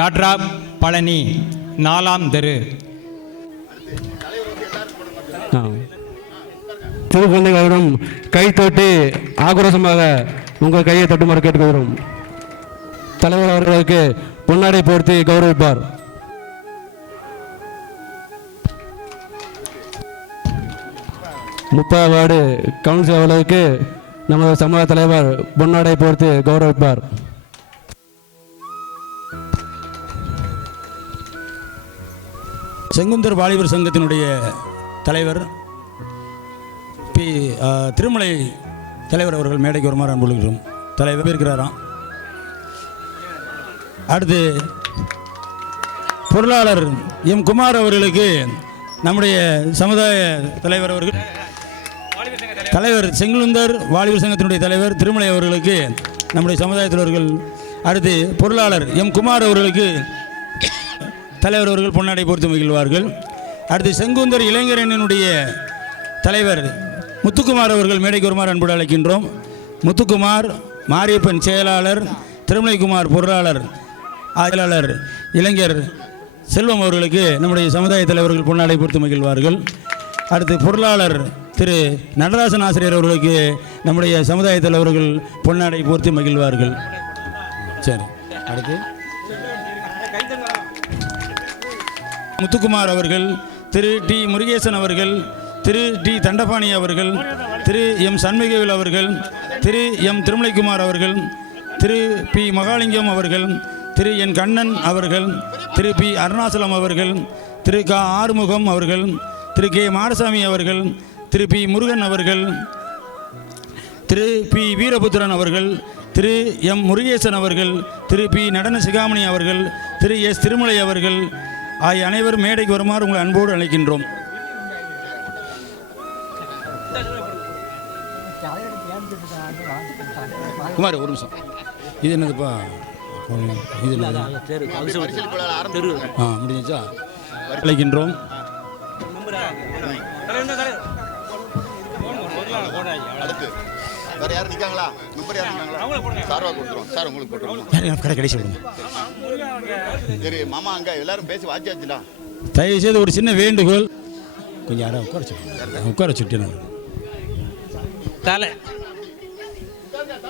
டாக்டரா பழனி 4ஆம் தெரு. சிறு குழந்தைகளிடம் கை தொட்டு ஆக்ரோஷமாக உங்கள் கையை தட்டுமாறு கேட்டுக்கொள்கிறோம். தலைவர் அவர்களுக்கு பொன்னாடை போர்த்தி கௌரவிப்பார். முப்பது வார்டு கவுன்சில் அவர்களுக்கு நமது சமூக தலைவர் பொன்னாடை போர்த்து கௌரவிப்பார். செங்குந்தர் வாலிபர் சங்கத்தினுடைய தலைவர் பி திருமலை தலைவர் அவர்கள் மேடைக்கு வருமாறு அன்புகிறோம். தலைவர் இருக்கிறாராம். அடுத்து பொருளாளர் எம் குமார் அவர்களுக்கு நம்முடைய சமுதாய தலைவர் அவர்கள் தலைவர் செங்குந்தர் வாலிபர் சங்கத்தினுடைய தலைவர் திருமலை அவர்களுக்கு நம்முடைய சமுதாய தலைவர்கள். அடுத்து பொருளாளர் எம் குமார் அவர்களுக்கு தலைவர் அவர்கள் பொன்னாடை போர்த்து மகிழ்வார்கள். அடுத்து செங்குந்தர் இளைஞரணியினுடைய தலைவர் முத்துக்குமார் அவர்கள் மேடைக்கு வருமாறு அன்புடன் அழைக்கின்றோம். முத்துக்குமார் மாரியப்பன் செயலாளர், திருமலைக்குமார் பொருளாளர், ஆய்வாளர் இளைஞர் செல்வம் அவர்களுக்கு நம்முடைய சமுதாய தலைவர்கள் பொன்னாடை போர்த்து மகிழ்வார்கள். அடுத்து பொருளாளர் திரு நடராசன் ஆசிரியர் அவர்களுக்கு நம்முடைய சமுதாய தலைவர்கள் பொன்னாடை போர்த்து மகிழ்வார்கள். சரி, அடுத்து முத்துக்குமார் அவர்கள், திரு டி முருகேசன் அவர்கள், திரு டி தண்டபாணி அவர்கள், திரு எம் சண்முகவேல் அவர்கள், திரு எம் திருமலைக்குமார் அவர்கள், திரு பி மகாலிங்கம் அவர்கள், திரு என் கண்ணன் அவர்கள், திரு பி அருணாசலம் அவர்கள், திரு க ஆறுமுகம் அவர்கள், திரு கே மாடசாமி அவர்கள், திரு பி முருகன் அவர்கள், திரு பி வீரபுத்திரன் அவர்கள், திரு எம் முருகேசன் அவர்கள், திரு பி நடன சிகாமணி அவர்கள், திரு எஸ் திருமலை அவர்கள் ஆகிய அனைவரும் மேடைக்கு வருமாறு உங்களை அன்போடு அழைக்கின்றோம். குமார் ஒரு நிமிஷம், இது என்னதுப்பா? இது முடிஞ்சா அழைக்கின்றோம். தயவு செய்து ஒரு சின்ன வேண்டுகோள், கொஞ்சம் யாராவது உட்கார சுட்டினாங்க.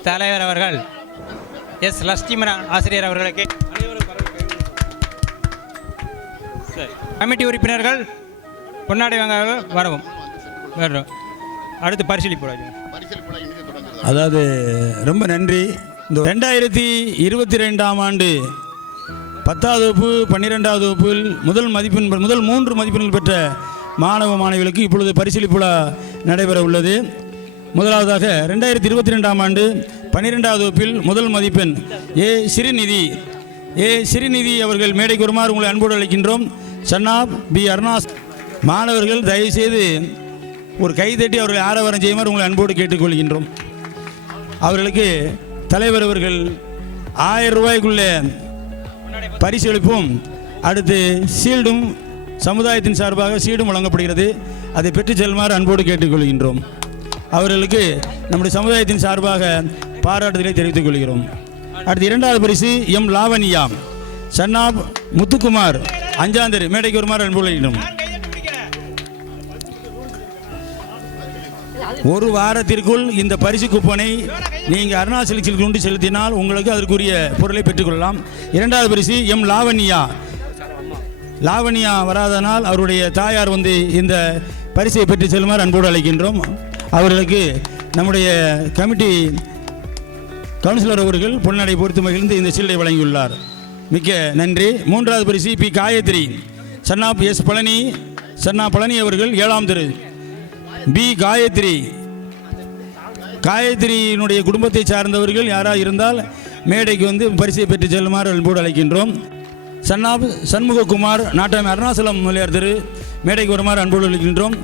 தலைவர் அவர்கள் எஸ் லட்சுமணன் ஆசிரியர் அவர்களுக்கு, கமிட்டி உறுப்பினர்கள் பொன்னாடை வாங்க வரவும். அடுத்து பரிசீலிப்பு. அதாவது ரொம்ப நன்றி. இந்த 2022ஆம் ஆண்டு 10வது வகுப்பு 12வது வகுப்பில் முதல் 3 மதிப்பெண்கள் பெற்ற மாணவ மாணவிகளுக்கு இப்பொழுது பரிசீலிப்பு விழா நடைபெற உள்ளது. முதலாவதாக 2022ஆம் ஆண்டு 12வது வகுப்பில் முதல் மதிப்பெண் ஏ சிறுநிதி அவர்கள் மேடைக்கு வருமாறு உங்களை அன்போடு அழைக்கின்றோம். சன்னாப் பி அருணாஸ் மாணவர்கள் தயவுசெய்து ஒரு கைதட்டி அவர்களை ஆரவாரம் செய்யுமாறு உங்களை அன்போடு கேட்டுக்கொள்கின்றோம். அவர்களுக்கு தலைவர் அவர்கள் 1000 ரூபாய்க்குள்ள பரிசு அளிப்பும், அடுத்து சீல்டும் சமுதாயத்தின் சார்பாக சீடும் வழங்கப்படுகிறது. அதை பெற்றுச் செல்லுமாறு அன்போடு கேட்டுக்கொள்கின்றோம். அவர்களுக்கு நம்முடைய சமுதாயத்தின் சார்பாக பாராட்டுதலை தெரிவித்துக் கொள்கிறோம். அடுத்து 2வது பரிசு எம் லாவணியா, சன்னாப் முத்துக்குமார், 5ஆம் தெரு மேடைக்கு வருமாறு அன்போடு அழைக்கின்றோம். ஒரு வாரத்திற்குள் இந்த பரிசு கூப்பனை நீங்கள் அருணாச்சலத்தில் கொண்டு செலுத்தினால் உங்களுக்கு அதற்குரிய பொருளை பெற்றுக்கொள்ளலாம். 2வது பரிசு எம் லாவணியா வராதனால் அவருடைய தாயார் இந்த பரிசை பெற்று செல்லுமாறு அன்போடு அழைக்கின்றோம். அவர்களுக்கு நம்முடைய கமிட்டி கவுன்சிலர் அவர்கள் பொன்னாடை பொறுத்து மகிழ்ந்து இந்த சீல்டை வழங்கியுள்ளார். மிக்க நன்றி. 3வது பரிசு பி காயத்ரி, சன்னாப் எஸ் பழனி, பழனி அவர்கள் 7ஆம் தெரு. பி காயத்ரியினுடைய குடும்பத்தை சார்ந்தவர்கள் யாராக இருந்தால் மேடைக்கு பரிசை பெற்று செல்லுமாறு அன்போடு அழைக்கின்றோம். சன்னாப் சண்முககுமார், நாட்டாமை அருணாசலம் மலையார் தெரு மேடைக்கு வருமாறு அன்போடு அழைக்கின்றோம்.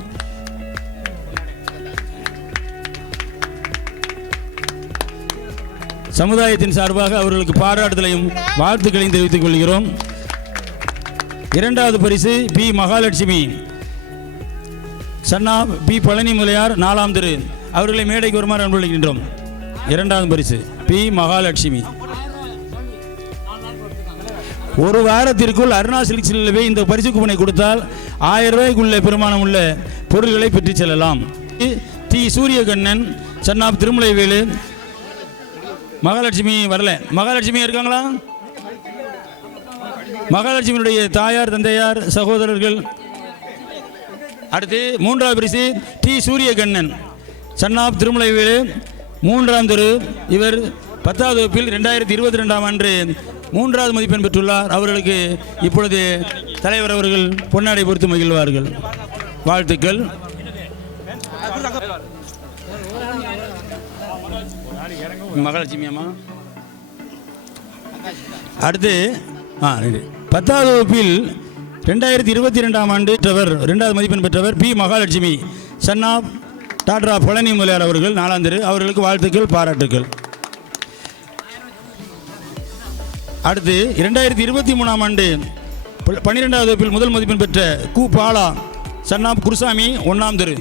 சமுதாயத்தின் சார்பாக அவர்களுக்கு பாராட்டுதலையும் வாழ்த்துக்களையும் தெரிவித்துக் கொள்கிறோம். 2வது பரிசு பி மகாலட்சுமி, சன்னா பி பழனி முலையார், 4ஆம் தெரு அவர்களை மேடைக்கு வருமாறு அன்பளிக்கின்றோம். 2வது பரிசு பி மகாலட்சுமி. ஒரு வாரத்திற்குள் அருணா சில்க்ஸில் போய் இந்த பரிசு கூப்பனை கொடுத்தால் 1000 ரூபாய்க்குள்ள பெருமானம் உள்ள பொருள்களை பெற்று செல்லலாம். டி சூரியகண்ணன், சன்னாப் திருமலைவேலு, மகாலட்சுமி வரல. மகாலட்சுமி இருக்காங்களா? மகாலட்சுமியுடைய தாயார், தந்தையார், சகோதரர்கள். அடுத்து 3வது பரிசு டி சூரியகண்ணன், சன்னாப் திருமலைவேலு, 3ஆம் தெரு. இவர் 10வது வகுப்பில் 2022ஆம் ஆண்டு 3வது மதிப்பெண் பெற்றுள்ளார். அவர்களுக்கு இப்பொழுது தலைவர் அவர்கள் பொன்னாடை பொறுத்து மகிழ்வார்கள். வாழ்த்துக்கள். மகாலட்சுமி அம்மா. அடுத்து 10வது வகுப்பில் 2022ஆம் ஆண்டு 2வது மதிப்பெண் பெற்றவர் பி மகாலட்சுமி, சன்னாப் டாக்டர் பழனி முதலியார் அவர்கள், 4ஆம் தெரு. அவர்களுக்கு வாழ்த்துக்கள், பாராட்டுக்கள். அடுத்து 2023ஆம் ஆண்டு 12வது வகுப்பில் முதல் மதிப்பெண் பெற்ற கு பாலா, சன்னாப் குருசாமி, 1ஆம் தெரு.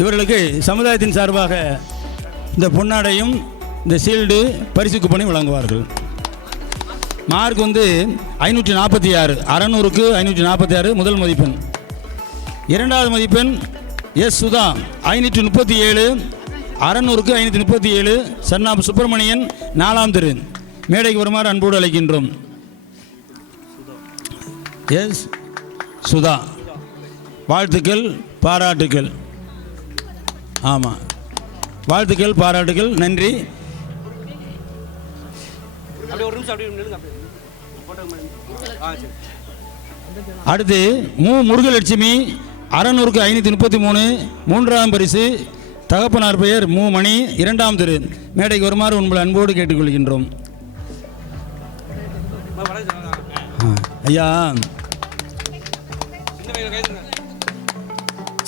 இவர்களுக்கு சமுதாயத்தின் சார்பாக இந்த பொன்னாடையும் இந்த ஷீல்டு பரிசு கூப்பனை வழங்குவார்கள். மார்க் 546, 600க்கு 546 முதல் மதிப்பெண். 2வது மதிப்பெண் எஸ் சுதா, 537, 600க்கு 537, சன்னாப் சுப்பிரமணியன், 4ஆம் தெரு. மேடைக்கு வருமாறு அன்போடு அழைக்கின்றோம். எஸ் சுதா, வாழ்த்துக்கள், பாராட்டுக்கள். ஆமாம், வாழ்த்துக்கள், பாராட்டுகள், நன்றி. அடுத்து முருகலட்சுமி, 600க்கு 533, 3ஆம் பரிசு. தகப்பனார் பெயர் மணி, 2ஆம் தெரு. மேடைக்கு வருமாறு உங்களை அன்போடு கேட்டுக்கொள்கின்றோம். ஐயா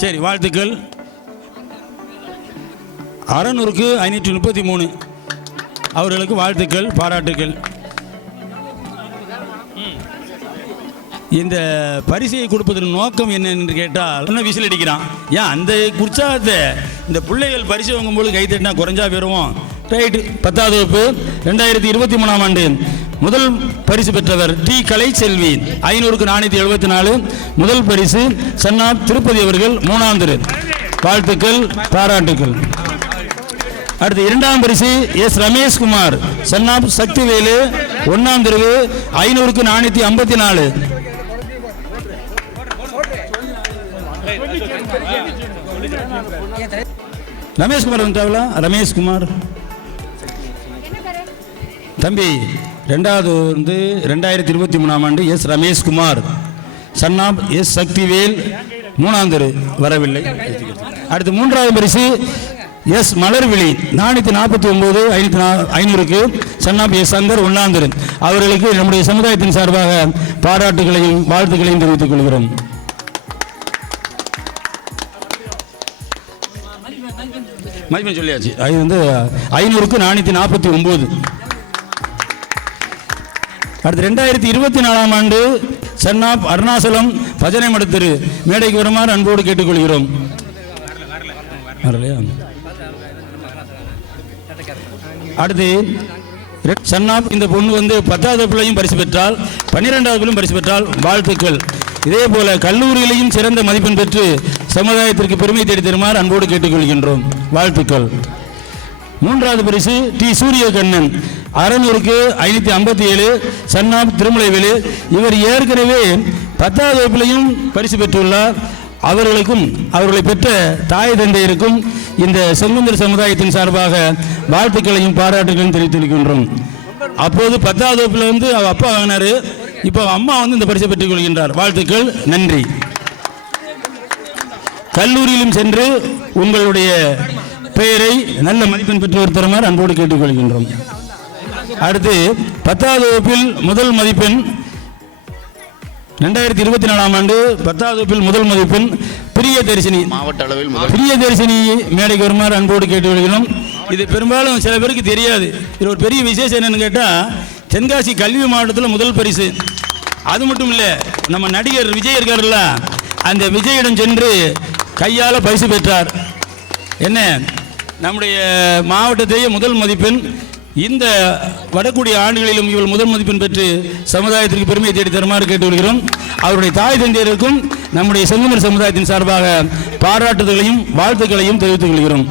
சரி, வாழ்த்துக்கள். 600க்கு 533 அவர்களுக்கு வாழ்த்துக்கள், பாராட்டுக்கள். இந்த பரிசையை கொடுப்பதன் நோக்கம் என்ன என்று கேட்டால், இன்னும் விசில் அடிக்கிறான். ஏன் அந்த உற்சாகத்தை இந்த பிள்ளைகள் பரிசு வாங்கும்போது கைத்தட்டினா குறைஞ்சா பெறுவோம். ரைட்டு. 10வது வகுப்பு 2023ஆம் ஆண்டு முதல் பரிசு பெற்றவர் டி கலைச்செல்வி, 500க்கு 474 முதல் பரிசு. சன்னாப் திருப்பதி அவர்கள், 3ஆம் தெரு. வாழ்த்துக்கள், பாராட்டுக்கள். அடுத்து 2ஆம் பரிசு எஸ் ரமேஷ்குமார், சன்னாப் சக்திவேலு, 1ஆம் தெரு. 500க்கு 454. ரமேஷ்குமார் வந்துட்டாங்களா? ரமேஷ்குமார் தம்பி. 2வது 2023ஆம் ஆண்டு எஸ் ரமேஷ்குமார், சன்னாப் எஸ் சக்திவேல், 3ஆம் தெரு. வரவில்லை. அடுத்து 3வது பரிசு எஸ் மலர்விழி, 449, 500க்கு சன்னாப் எஸ் சங்கர், 1ஆம் தெரு. அவர்களுக்கு நம்முடைய சமுதாயத்தின் சார்பாக பாராட்டுகளையும் வாழ்த்துக்களையும் தெரிவித்துக் கொள்கிறோம். மதிப்பெண் சொல்லியாச்சு. அது 500க்கு 449. அடுத்து 2024ஆம் ஆண்டு சன்னாப் அருணாசலம் பஜனை மடத்திரு. மேடைக்கு வருமாறு அன்போடு கேட்டுக்கொள்கிறோம். அடுத்து சன்னாப் இந்த பொண்ணு 10வது வகுப்பிலையும் பரிசு பெற்றால், 12வது வகுப்பிலும் பரிசு பெற்றால் வாழ்த்துக்கள். இதே போல கல்லூரியிலையும் சிறந்த மதிப்பெண் பெற்று சமுதாயத்திற்கு பெருமை தேடி தருமாறு அன்போடு கேட்டுக்கொள்கின்றோம். வாழ்த்துக்கள். 3வது பரிசு டி சூரியகண்ணன், 600க்கு 557, சன்னாப் திருமலைவேலு. இவர் ஏற்கனவே 10வது வகுப்பிலையும் பரிசு பெற்றுள்ளார். அவர்களுக்கும் அவர்களை பெற்ற தாய் தந்தையருக்கும் இந்த செங்குந்தர் சமுதாயத்தின் சார்பாக வாழ்த்துக்களையும் பாராட்டுகளையும் தெரிவித்திருக்கின்றோம். அப்போது 10வது வகுப்பில் அவர் அப்பா வாங்கினார். இப்போ அம்மா இந்த பரிசை பெற்றுக் கொள்கின்றார். வாழ்த்துக்கள், நன்றி. கல்லூரியிலும் சென்று உங்களுடைய பெயரை நல்ல மதிப்பெண் பெற்று தருமாறு அன்போடு கேட்டுக்கொள்கின்றோம். அடுத்து 10வது வகுப்பில் முதல் மதிப்பெண் 2024ஆம் ஆண்டு 10வது வகுப்பில் முதல் மதிப்பெண் பிரியதர்சினி, மாவட்ட அளவில் பிரியதர்சினி மேடைக்கு வருமாறு அன்போடு கேட்டுக்கொள்கிறோம். இது பெரும்பாலும் சில பேருக்கு தெரியாது. இது ஒரு பெரிய விசேஷம் என்னன்னு கேட்டால், தென்காசி கல்வி மாவட்டத்தில் முதல் பரிசு. அது மட்டும் இல்லை, நம்ம நடிகர் விஜய் இருக்காருல்ல, அந்த விஜயிடம் சென்று கையால் பரிசு பெற்றார். என்ன நம்முடைய மாவட்டத்திலேயே முதல் மதிப்பெண், இந்த வரக்கூடிய ஆண்டுகளிலும் இவள் முதல் மதிப்பெண் பெற்று சமுதாயத்திற்கு பெருமையை தேடி தருமாறு கேட்டுக்கொள்கிறோம். அவருடைய தாய் தந்தையருக்கும் நம்முடைய செங்குந்தர் சமுதாயத்தின் சார்பாக பாராட்டுதல்களையும் வாழ்த்துக்களையும் தெரிவித்துக் கொள்கிறோம்.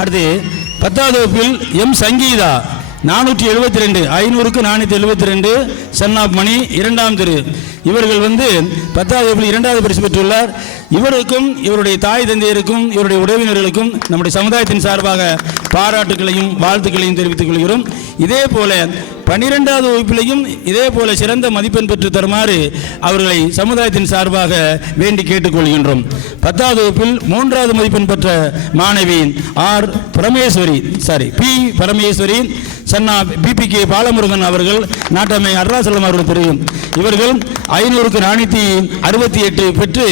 அடுத்து 10வது வகுப்பில் எம் சங்கீதா 472, 500க்கு 472, சன் ஆஃப் மணி, 2ஆம் தெரு. இவர்கள் 10வது வகுப்பில் 2வது பரிசு பெற்றுள்ளார். இவருக்கும் இவருடைய தாய் தந்தையருக்கும் இவருடைய உறவினர்களுக்கும் நம்முடைய சமுதாயத்தின் சார்பாக பாராட்டுகளையும் வாழ்த்துக்களையும் தெரிவித்துக் கொள்கிறோம். இதே போல 12வது வகுப்பிலையும் இதே போல சிறந்த மதிப்பெண் பெற்று தருமாறு அவர்களை சமுதாயத்தின் சார்பாக வேண்டி கேட்டுக்கொள்கின்றோம். 10வது வகுப்பில் 3வது மதிப்பெண் பெற்ற மாணவி பி பரமேஸ்வரி சன்னா பிபிகே பாலமுருகன் அவர்கள் நாட்டமை அருணாசலம் அவர்கள் தெரியும். இவர்கள் 500க்கு 468 பெற்று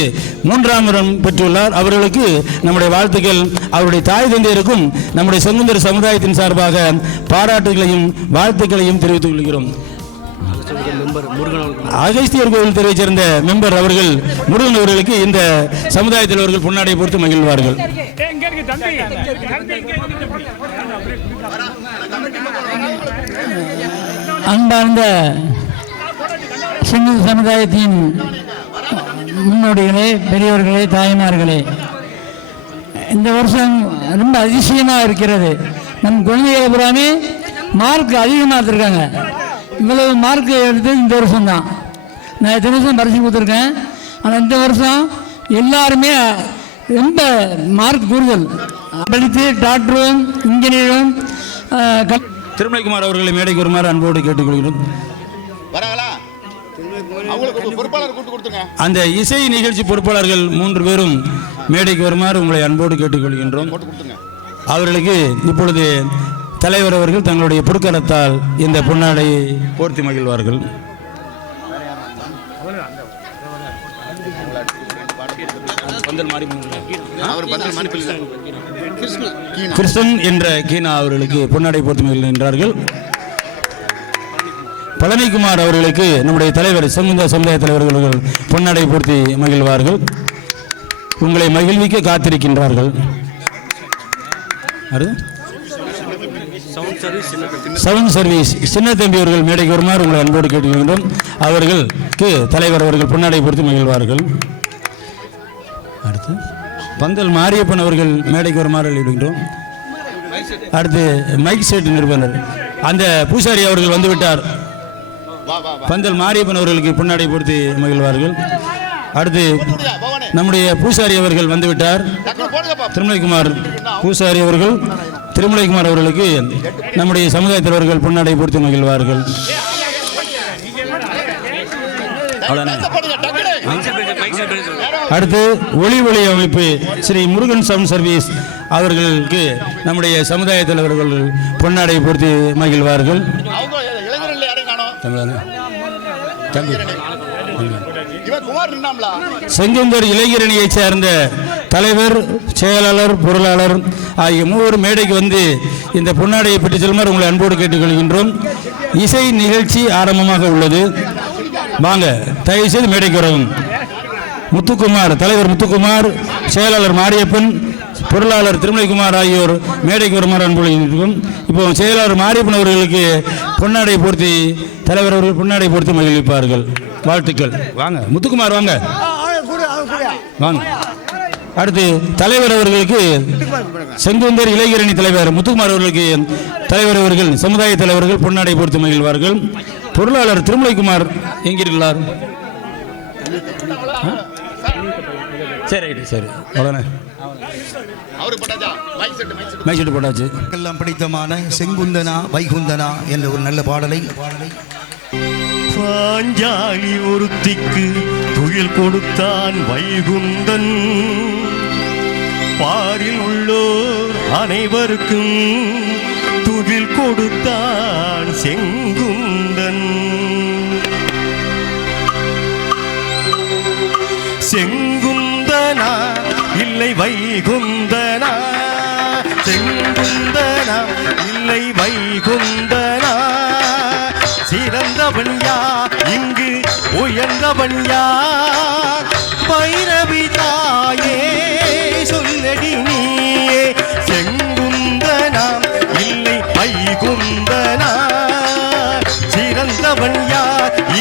3ஆம் இடம் பெற்றுள்ளார். அவர்களுக்கு நம்முடைய வாழ்த்துக்கள். அவருடைய தாய் தந்தையருக்கும் நம்முடைய செங்குந்தர் சமுதாயத்தின் சார்பாக பாராட்டுகளையும் வாழ்த்துக்களையும் தெரிவித்துக் கொள்கிறோம். அகஸ்தியர் கோவில் தெருவை சேர்ந்த மெம்பர் அவர்கள் முருகன் அவர்களுக்கு இந்த சமுதாயத்தில் அவர்கள் பொன்னாடை பொறுத்து மகிழ்வார்கள். அன்பார்ந்த செங்குந்தர் சமுதாயத்தின் முன்னோடிகளே, பெரியவர்களே, தாய்மார்களே, இந்த வருஷம் ரொம்ப அதிசயமாக இருக்கிறது. நம் குழந்தைகளை பூராமே மார்க் அதிகமாக எடுத்திருக்காங்க. இவ்வளவு மார்க் எடுத்து இந்த வருஷம் தான். நான் எத்தனை வருஷம் பரிசு கொடுத்துருக்கேன். ஆனால் இந்த வருஷம் எல்லாருமே ரொம்ப மார்க் கூடுதல் படித்து டாக்டரும் இன்ஜினியரும். திருமலைக்குமார் அவர்களை மேடைக்கு வருமாறு அன்போடு கேட்டுக்கொள்கிறோம். அந்த இசை நிகழ்ச்சி பொறுப்பாளர்கள் 3 பேரும் மேடைக்கு வருமாறு உங்களை அன்போடு கேட்டுக்கொள்கின்றோம். அவர்களுக்கு இப்பொழுது தலைவர் அவர்கள் தங்களுடைய பொற்கரத்தால் இந்த பொன்னாடையை போர்த்தி மகிழ்வார்கள். கிருஷ்ணன் என்ற கீனா அவர்களுக்கு பொன்னாடை போர்த்தி மகிழ்கின்றார்கள். பழனிக்குமார் அவர்களுக்கு நம்முடைய தலைவர் செங்குந்தர் சமுதாய தலைவர்கள் பொன்னாடை போர்த்தி மகிழ்வார்கள். உங்களை மகிழ்விக்க காத்திருக்கின்றார்கள். சவுண்ட் சர்வீஸ் சின்ன தம்பி அவர்கள் மேடைக்கு வருமாறு உங்களை அன்போடு கேட்டுக்கொள்கின்றோம். அவர்களுக்கு தலைவர் அவர்கள் பொன்னாடை பொறுத்து மகிழ்வார்கள். அடுத்து பந்தல் மாரியப்பன் அவர்கள் மேடைக்கு வருமாறு எழுதுகின்றோம். அடுத்து மைக் செட் நிறுவனர் அந்த பூசாரி அவர்கள் வந்துவிட்டார். பந்தல் மாரியப்பன் அவர்களுக்கு பொன்னாடை பொறுத்து மகிழ்வார்கள். அடுத்து நம்முடைய பூசாரி அவர்கள் வந்துவிட்டார். திருமலைக்குமார் பூசாரி அவர்கள் திருமலைக்குமார் அவர்களுக்கு நம்முடைய சமுதாய தலைவர்கள் பொன்னாடை பொறுத்து மகிழ்வார்கள். அடுத்து ஒளி அமைப்பு ஸ்ரீ முருகன் சவுண்ட் சர்வீஸ் அவர்களுக்கு நம்முடைய சமுதாய தலைவர்கள் பொன்னாடை பொறுத்து மகிழ்வார்கள். செங்குந்தர் இளைஞரணியைச் சேர்ந்த தலைவர், செயலாளர், பொருளாளர் ஆகிய 3 மேடைக்கு வந்து இந்த பொன்னாடையை பெற்று செல்லுமாறு உங்களை அன்போடு கேட்டுக்கொள்கின்றோம். இசை நிகழ்ச்சி ஆரம்பமாக உள்ளது. வாங்க, தயவு செய்து மேடைக்கு வரவும். முத்துக்குமார், தலைவர் முத்துக்குமார், செயலாளர் மாரியப்பன், பொருளாளர் திருமலைக்குமார் ஆகியோர் மேடைக்கு வருமாறு அன்புடன். இப்போ செயலாளர் மாரியப்பன் அவர்களுக்கு பொன்னாடை போர்த்தி தலைவர் அவர்கள் பொன்னாடை போர்த்தி மகிழ்விப்பார்கள். வாழ்த்துக்கள். வாங்க முத்துக்குமார், வாங்க வாங்க. அடுத்து தலைவர் அவர்களுக்கு செங்குந்தர் இளைஞரணி தலைவர் முத்துக்குமார் அவர்களுக்கு தலைவர் அவர்கள் சமுதாய தலைவர்கள் பொன்னாடை போர்த்தி மகிழ்வார்கள். பொருளாளர் திருமலைக்குமார் எங்கிருக்கிறார்? சரி சரி, அவ்வளோண்ணே. போட்டாச்சு. எல்லாம் பிடித்தமான செங்குந்தனா வைகுந்தனா என்ற ஒரு நல்ல பாடலை பாஞ்சாலி ஒருத்திக்கு துயில் கொடுத்தான் வைகுந்தன், பாரில் உள்ளோர் அனைவருக்கும் துயில் கொடுத்தான் செங்குந்தன். செங்குந்தனா இல்லை வைகுந்தனா, செங்குந்தனா இல்லை வைகுந்தனா, சிறந்தவன் யார் இங்கு உயர்ந்தவன் யார், பைரவி தாயே சொல்லடி நீயே,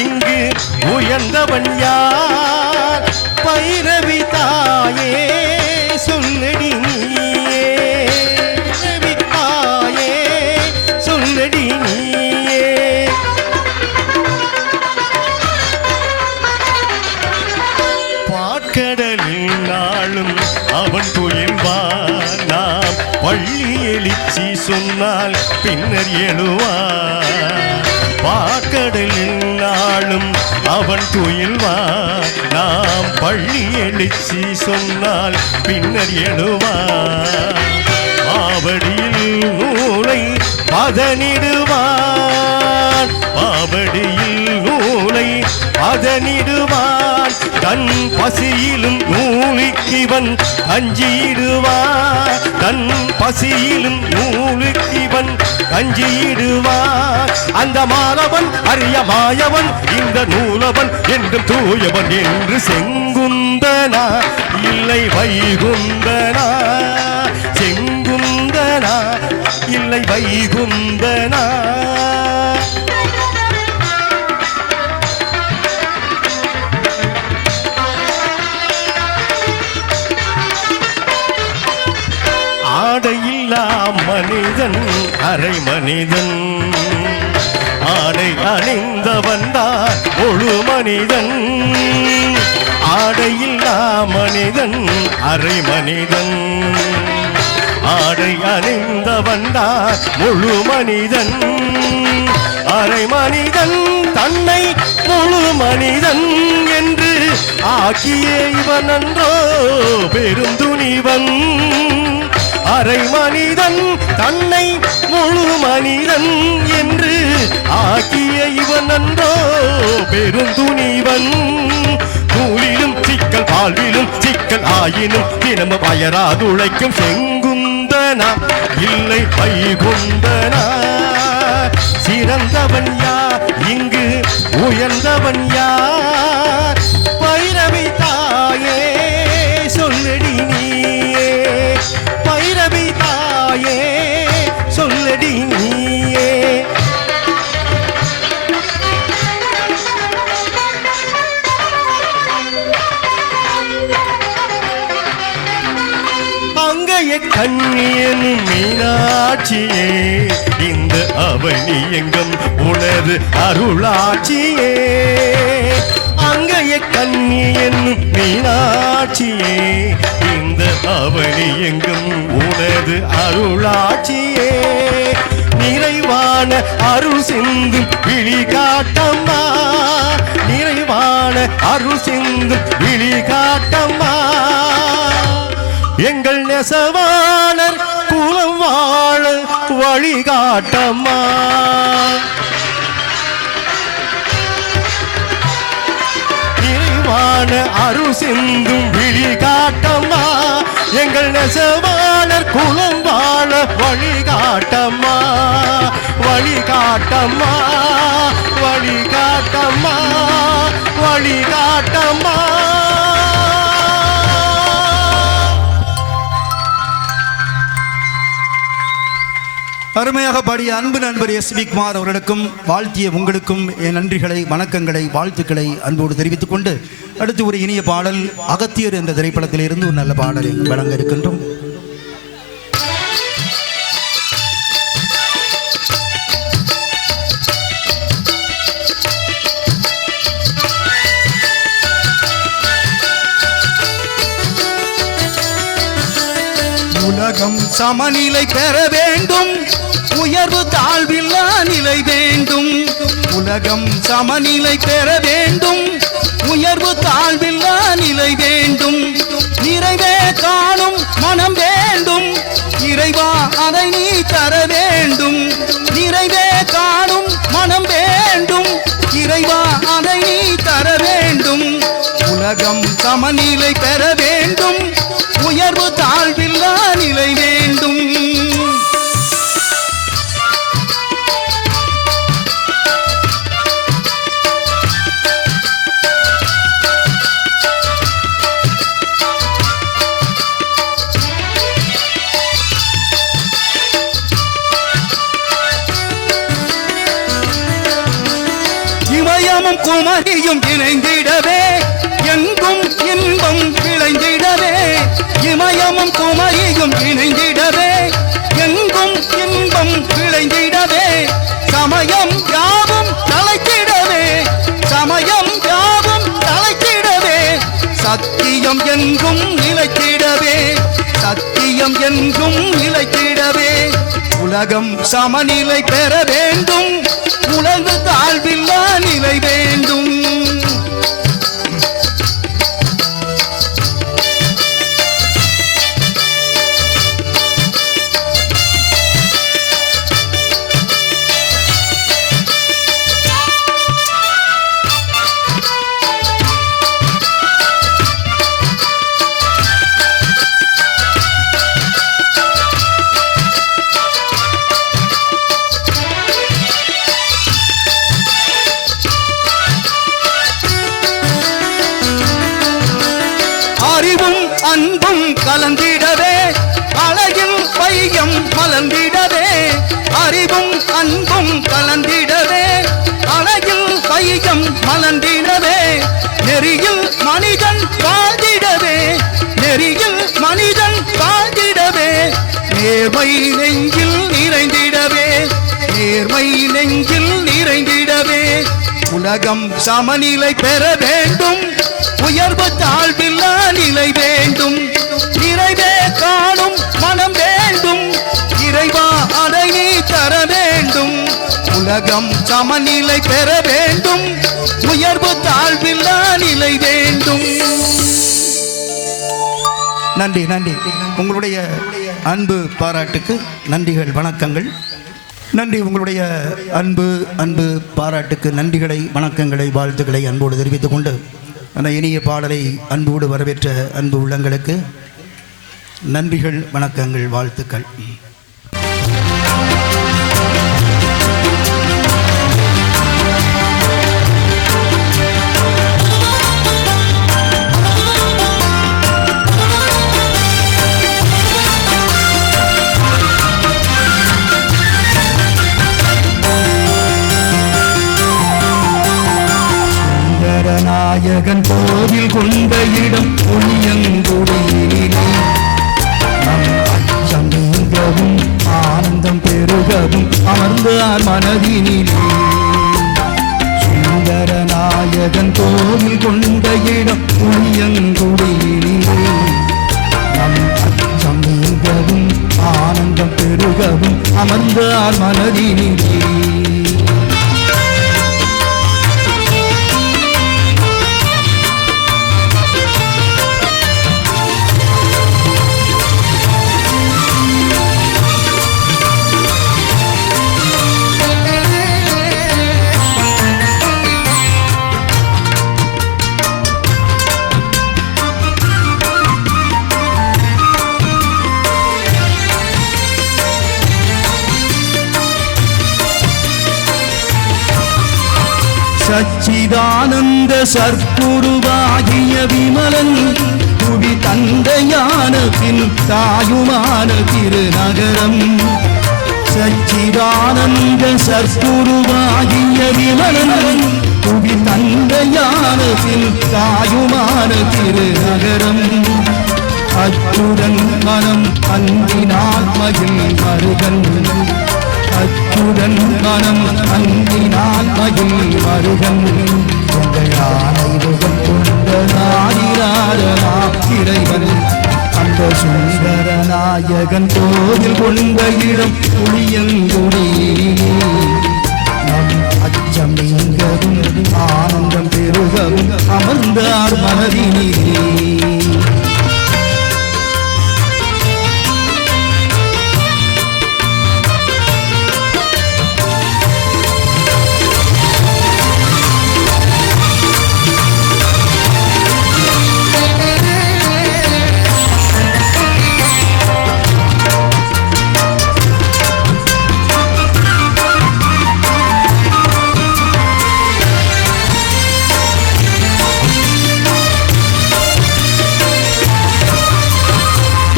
இங்கு உயர்ந்தவன் யார் பைரவி தாயே சொல்லடி நீயே பைரவி தாயே சொல்லடி நீயே பாற்கடலில் நாளும் அவன் துயில்வான் நாம் பள்ளி எழுச்சி சொன்னால் பின்னர் எழுவான் பாற்கடலில் நாளும் அவன் துயில்வான் நாம் பள்ளி எழுச்சி சொன்னால் பின்னர் எழுவான் ஆவடியில் நூலை பதனிடுவான் பாவடியில் நூலை பதனிடுவான் தன் பசியிலும் நூலுக்கிவன் கஞ்சியிடுவான் தன் பசியிலும் நூலுக்கிவன் கஞ்சியிடுவான் அந்த மாலவன் அரிய மாயவன் இந்த நூலவன் என்றும் தூயவன் என்று செங்குந்தனா இல்லை வைகுந்தனா செங்குந்தனா இல்லை வைகுந்தனா ஆடையில்லா மனிதன் அரை மனிதன் ஆடை அணிந்தவன் தான் முழு மனிதன் ஆடையில்லா மனிதன் அரை மனிதன் ஆடை அணிந்தவன் தான் முழு மனிதன் அரை மனிதன் தன்னை முழு மனிதன் என்று ஆக்கிய இவன் அன்றோ பெருந்துணிவன் அரை மனிதன் தன்னை முழு மனிதன் என்று ஆக்கிய இவன் அன்றோ பெருந்துணிவன் நூலிலும் சிக்கல் வாழ்விலும் சிக்கல் ஆயினும் தினமும் அயராதுழைக்கும் செங்குந்தனா இல்லை வைகுந்தனா சிறந்தவன் யார் இங்கு உயர்ந்தவன் யார் பைரவி தாயே சொல்லடி நீயே பைரவி தாயே சொல்லடி நீயே அங்கைய கண்ணியன் மீனாட்சியே இந்த அவனி எங்கும் உனது அருளாட்சியே அங்கைய கண்ணியன் மீனாட்சியே இந்த அவனி எங்கும் உனது அருளாட்சியே நிறைவான அருள் சிந்தும் விழி காட்டம்மா நிறைவான அருள் சிந்தும் விழி காட்டம்மா எங்கள் நெசவாளர் குலம் வாழ வழிகாட்டம்மா நிறைவான அருள் சிந்தும் விழி காட்டம்மா எங்கள் நெசவாளர் குலம் வாழ வழிகாட்டம்மா வழிகாட்டம்மா வழிகாட்டம்மா வழிகாட்டம்மா அருமையாக பாடிய அன்பு நண்பர் எஸ்.வி. குமார் அவர்களுக்கும் வாழ்த்திய உங்களுக்கும் என் நன்றிகளை வணக்கங்களை வாழ்த்துக்களை அன்போடு தெரிவித்துக் கொண்டு அடுத்து ஒரு இனிய பாடல் அகத்தியர் என்ற திரைப்படத்தில் இருந்து ஒரு நல்ல பாடலை வழங்க இருக்கின்றோம். உலகம் சமநிலை பெற வேண்டும், உயர்வு தாழ்வில்லா நிலை வேண்டும். உலகம் சமநிலை பெற வேண்டும், உயர்வு தாழ்வில்லா நிலை வேண்டும். நிறைவே காணும் மனம் வேண்டும், இறைவா அதை நீ தர வேண்டும். நிறைவே காணும் மனம் வேண்டும், இறைவா அதை நீ தர வேண்டும். உலகம் சமநிலை பெற வேண்டும், உயர்வு தாழ்வில்லா நிலை வேண்டும். இமய இமயமும் குமரியும் இணைந்திடவே எங்கும் இன்பம் விளைந்திடவே இமயமும் குமரியும் இணைந்திடவே எங்கும் இன்பம் விளைந்திடவே சமயம் யாவும் தலைத்திடவே சமயம் யாவும் தலைத்திடவே சத்தியம் என்றும் நிலைத்திடவே சத்தியம் என்றும் நிலைத்திடவே உலகம் சமநிலை பெற வேண்டும் உலகு தாழ்வில்லா நிலை வேண்டும் அன்பும் கலந்திடவே அழகில் பையம் மலர்ந்திடவே அறிவும் அன்பும் கலந்திடவே அழகில் பையம் மலர்ந்திடவே நெறியில் மனிதன் வாழ்ந்திடவே நெறியில் மனிதன் வாழ்ந்திடவே நேர்மை நெஞ்சில் நிறைந்திடவே நேர்மை நெஞ்சில் நிறைந்திடவே உலகம் சமநிலை பெற வேண்டும் உயர்வு தாழ்வில்லா நிலை வேண்டும் நிறைவே காணும் மனம் வேண்டும் இறைவா அதை நீ தர வேண்டும் உலகம் சமநிலை பெற வேண்டும் உயர்வு தாழ்வில்லா நிலை வேண்டும். நன்றி நன்றி. உங்களுடைய அன்பு பாராட்டுக்கு நன்றிகள் வணக்கங்கள். நன்றி. உங்களுடைய அன்பு பாராட்டுக்கு நன்றிகளை வணக்கங்களை வாழ்த்துக்களை அன்போடு தெரிவித்துக் கொண்டு அந்த இனிய பாடலை அன்போடு வரவேற்ற அன்பு உள்ளங்களுக்கு நன்றிகள் வணக்கங்கள் வாழ்த்துக்கள். நாயகன் கோவில் கொண்ட இடம் ஒளியங்குடியிலே நம் அச்சம் நீங்கவும் ஆனந்தம் பெருகவும் அமர்ந்தார் மனதினிலே சுந்தர நாயகன் கோவில் கொண்ட இடம் ஒளியங்குடியிலே நம் அச்சம் நீங்கவும் ஆனந்தம் பெருகவும் அமர்ந்தார் மனதினிலே சச்சிதானந்த சர்க்குருவாகிய விமலன் புவி தந்தையான பின் தாயுமான திருநகரம் சச்சிதானந்த சர்க்குருவாகிய விமலன் புவி தந்தையான பின் தாயுமான திருநகரம் அச்சுடன் மனம் அன்பினால் மகிழ் மருகன் அச்சுடன் மனம் அன்பினால் மகிழ் மருகன் ஆணைவுகள் கொண்ட நாயிராரனா இறைவன் அந்த சுந்தர நாயகன் கோவில் கொண்ட இடம் புளியங்குடியிலே நம் அச்சம் நீங்கவும் ஆனந்தம் பெருகவும் அமர்ந்தார் மனதினிலே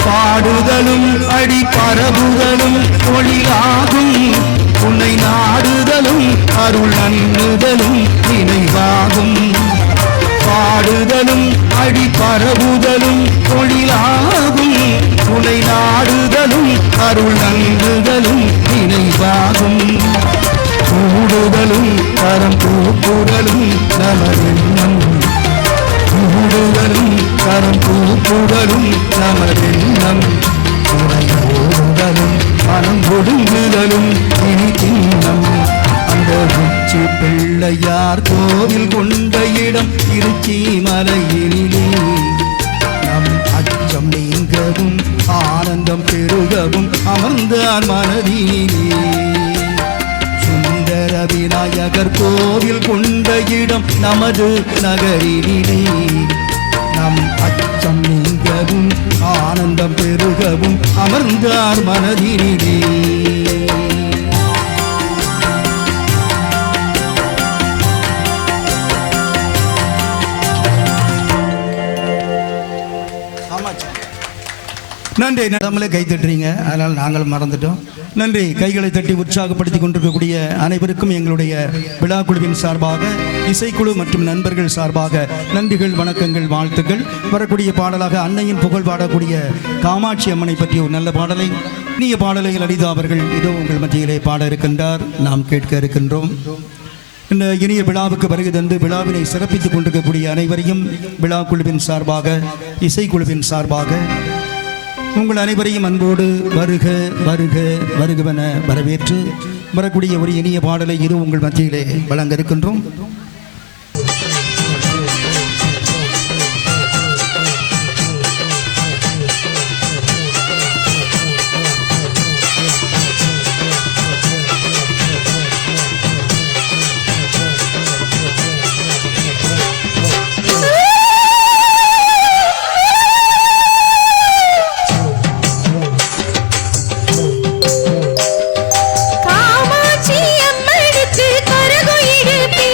பாடுதலும் அடி பரவுதலும் தொழிலாகும் உன்னை நாடுதலும் அருள் அண்ணுதலும் நினைவு நமதெண்ணம் கூடுதலும் கரம் கூப்புதலும் நமதெண்ணம் ஓடுதலும் மனம் ஒடுங்குதலும் இனி சின்னம் அந்த உச்சி பிள்ளையார் கோவில் கொண்ட இடம் திருச்சி மலையினிலே நம் அச்சம் நீங்கவும் ஆனந்தம் பெருகவும் அமர்ந்தார் மனதிலே சுந்தர விநாயகர் கோவில் கொண்ட இடம் நமது நகரினிலே நம் அச்சம் நீங்கவும் ஆனந்தம் பெருகவும் அமர்ந்தார் மனதினிலே நன்றி. நம்மளே கை தட்டுறீங்க, அதனால் நாங்களும் மறந்துட்டோம். நன்றி. கைகளை தட்டி உற்சாகப்படுத்தி கொண்டிருக்கக்கூடிய அனைவருக்கும் எங்களுடைய விழா குழுவின் சார்பாக, இசைக்குழு மற்றும் நண்பர்கள் சார்பாக நன்றிகள், வணக்கங்கள், வாழ்த்துக்கள். வரக்கூடிய பாடலாக அன்னையின் புகழ் பாடக்கூடிய காமாட்சி அம்மனை பற்றிய ஒரு நல்ல பாடலை, இனிய பாடலை லலிதா அவர்கள் இதோ உங்கள் மத்தியிலே பாட இருக்கின்றார். நாம் கேட்க இருக்கின்றோம். இந்த இனிய விழாவுக்கு வருகை தந்து விழாவினை சிறப்பித்துக் கொண்டிருக்கக்கூடிய அனைவரையும் விழா குழுவின் சார்பாக, இசைக்குழுவின் சார்பாக உங்கள் அனைவரையும் அன்போடு வருக வருக வருகவென வரவேற்று வரக்கூடிய ஒரு இனிய பாடலை இரு உங்கள் மத்தியிலே வழங்க இருக்கின்றோம். காமாட்சி அம்மனுக்கு கரகு இழுப்பி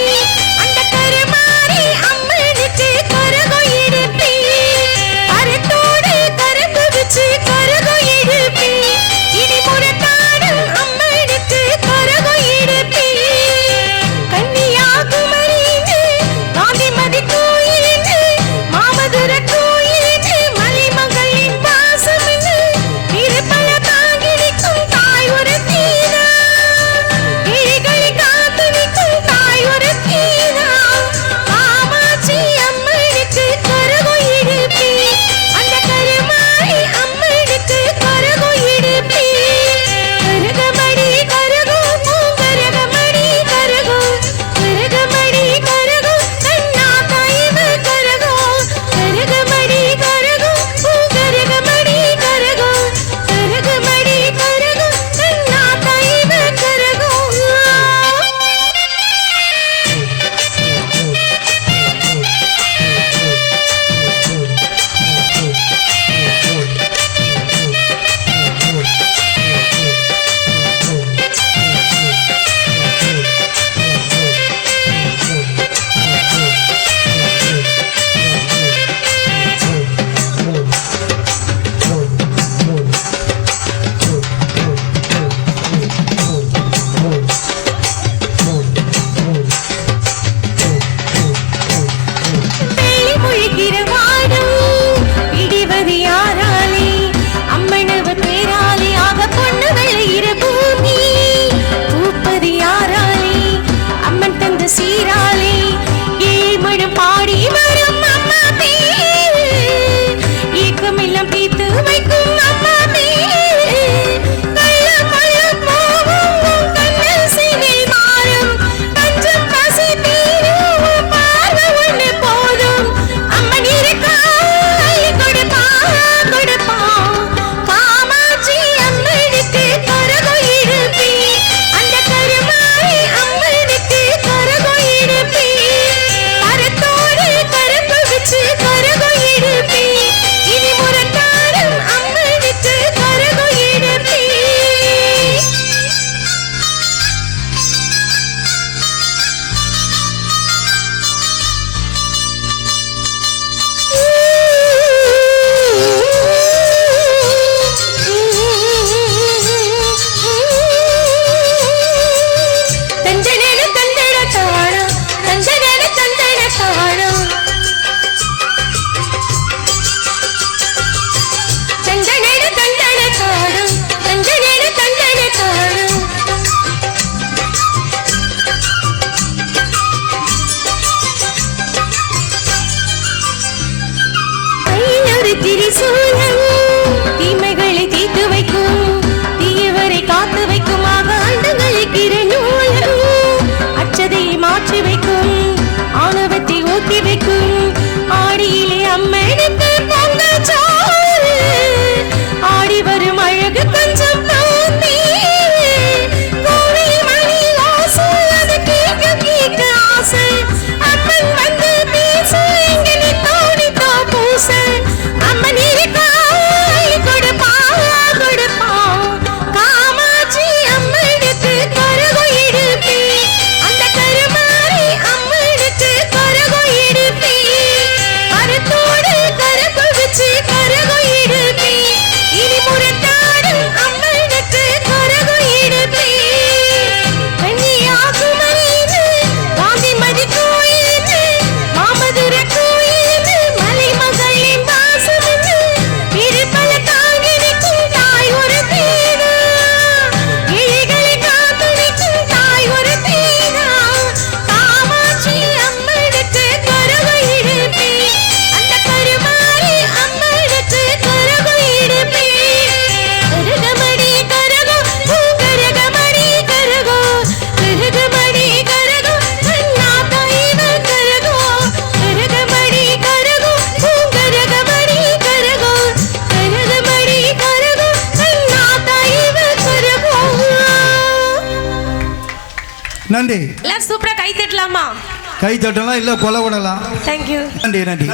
நன்றி. எல்லாரும் சூப்பரா கை தட்டலாமா? கை தட்டலாம், இல்லை கொலை விடலாம். தேங்க்யூ. நன்றி நன்றி.